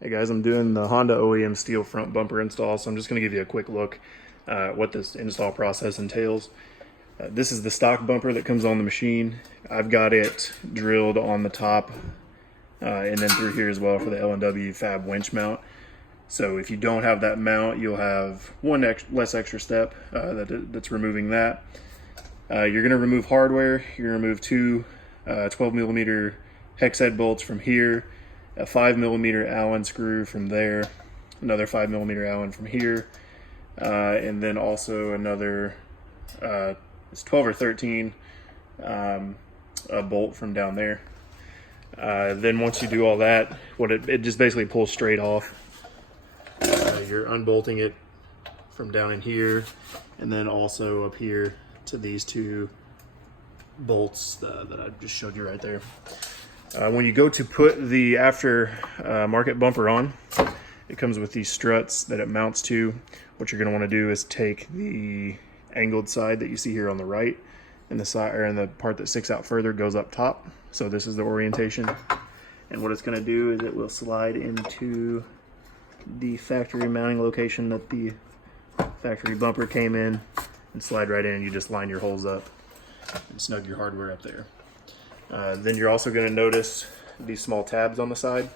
Hey guys, I'm doing the Honda OEM steel front bumper install, so I'm just going to give you a quick look at what this install process entails. This is the stock bumper that comes on the machine. I've got it drilled on the top and then through here as well for the L&W fab winch mount. So if you don't have that mount, you'll have one less extra step that's removing that. You're going to remove hardware. You're going to remove two 12mm hex head bolts from here, a 5mm Allen screw from there, another 5mm Allen from here, and then also another, it's 12 or 13, a bolt from down there. Then once you do all that, it just basically pulls straight off. You're unbolting it from down in here, and then also up here to these two bolts that I just showed you right there. When you go to put the aftermarket bumper on, it comes with these struts that it mounts to. What you're going to want to do is take the angled side that you see here on the right, and the side, or in the part that sticks out further, goes up top. So this is the orientation, and what it's going to do is it will slide into the factory mounting location that the factory bumper came in, and slide right in, and you just line your holes up and snug your hardware up there. Then you're also going to notice these small tabs on the side.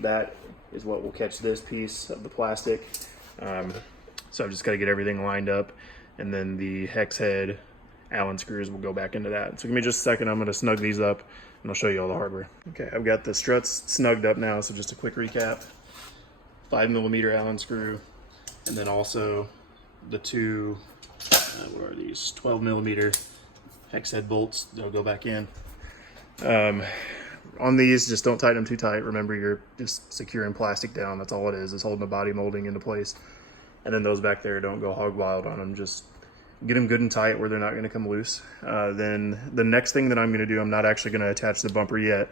That is what will catch this piece of the plastic. So I've just got to get everything lined up, and then the hex head Allen screws will go back into that. So give me just a second, I'm going to snug these up and I'll show you all the hardware. Okay, I've got the struts snugged up now, so just a quick recap. 5mm Allen screw, and then also the two, what are these, 12mm hex head bolts that'll go back in. On these, just don't tighten them too tight. Remember, you're just securing plastic down. That's all it is holding the body molding into place. And then those back there, don't go hog wild on them. Just get them good and tight where they're not going to come loose. Then the next thing that I'm going to do, I'm not actually going to attach the bumper yet.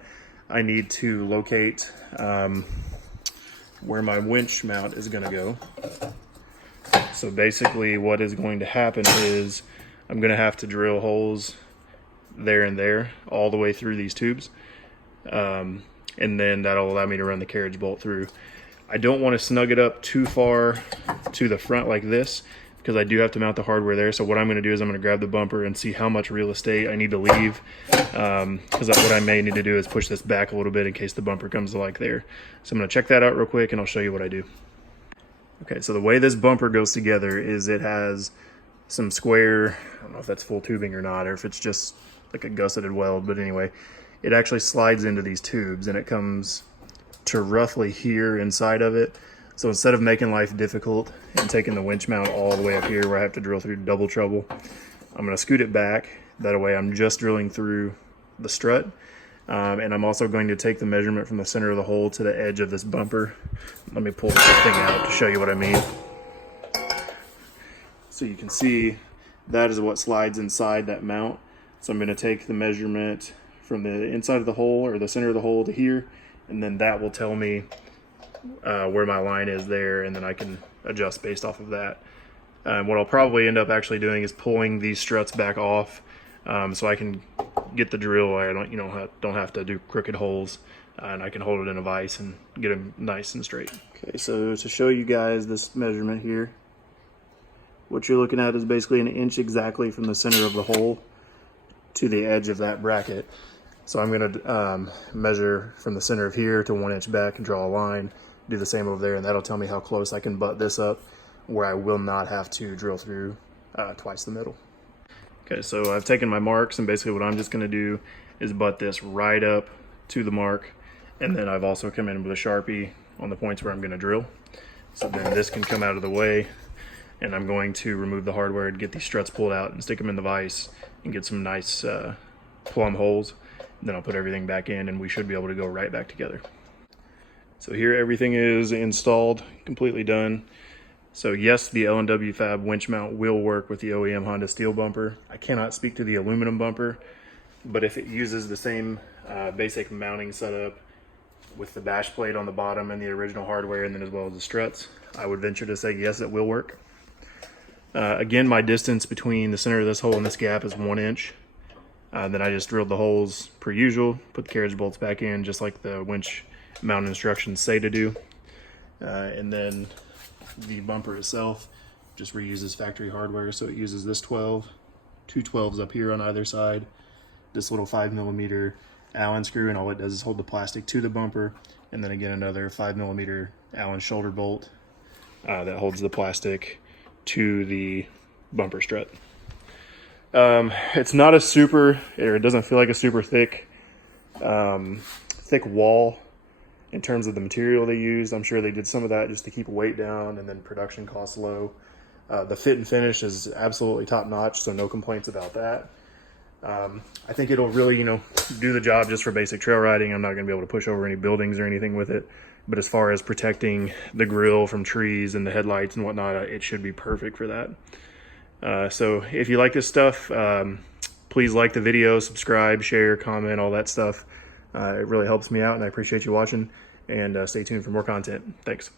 I need to locate where my winch mount is going to go. So basically what is going to happen is I'm going to have to drill holes there and there all the way through these tubes, and then that'll allow me to run the carriage bolt through. I don't want to snug it up too far to the front like this, because I do have to mount the hardware there. So what I'm going to do is I'm going to grab the bumper and see how much real estate I need to leave, because what I may need to do is push this back a little bit in case the bumper comes to like there. So I'm going to check that out real quick and I'll show you what I do. Okay, so the way this bumper goes together is it has some square, I don't know if that's full tubing or not, or if it's just like a gusseted weld, but anyway, it actually slides into these tubes and it comes to roughly here inside of it. So instead of making life difficult and taking the winch mount all the way up here where I have to drill through double trouble, I'm going to scoot it back. That way I'm just drilling through the strut. And I'm also going to take the measurement from the center of the hole to the edge of this bumper. Let me pull this thing out to show you what I mean. So you can see that is what slides inside that mount. So I'm going to take the measurement from the inside of the hole, or the center of the hole, to here, and then that will tell me where my line is there, and then I can adjust based off of that. What I'll probably end up actually doing is pulling these struts back off, so I can get the drill. I don't have to do crooked holes, and I can hold it in a vise and get them nice and straight. Okay, so to show you guys this measurement here, what you're looking at is basically 1 inch exactly from the center of the hole to the edge of that bracket. So I'm going to measure from the center of here to 1 inch back and draw a line, do the same over there, and that'll tell me how close I can butt this up where I will not have to drill through twice the middle. Okay, so I've taken my marks, and basically what I'm just going to do is butt this right up to the mark, and then I've also come in with a Sharpie on the points where I'm going to drill. So then this can come out of the way, and I'm going to remove the hardware and get these struts pulled out and stick them in the vise and get some nice plumb holes. And then I'll put everything back in and we should be able to go right back together. So here everything is installed, completely done. So yes, the L&W fab winch mount will work with the OEM Honda steel bumper. I cannot speak to the aluminum bumper, but if it uses the same basic mounting setup with the bash plate on the bottom and the original hardware, and then as well as the struts, I would venture to say yes, it will work. Again, my distance between the center of this hole and this gap is 1 inch. Then I just drilled the holes per usual, put the carriage bolts back in just like the winch mount instructions say to do. And then the bumper itself just reuses factory hardware, so it uses this 12, two 12s up here on either side, this little 5mm Allen screw, and all it does is hold the plastic to the bumper, and then again another 5mm Allen shoulder bolt that holds the plastic to the bumper strut. It's not a super, or it doesn't feel like a super thick wall in terms of the material they used. I'm sure they did some of that just to keep weight down and then production costs low. The fit and finish is absolutely top notch, so no complaints about that. I think it'll really, do the job just for basic trail riding. I'm not going to be able to push over any buildings or anything with it, but as far as protecting the grill from trees and the headlights and whatnot, it should be perfect for that. So if you like this stuff, please like the video, subscribe, share, comment, all that stuff. It really helps me out, and I appreciate you watching, and stay tuned for more content. Thanks.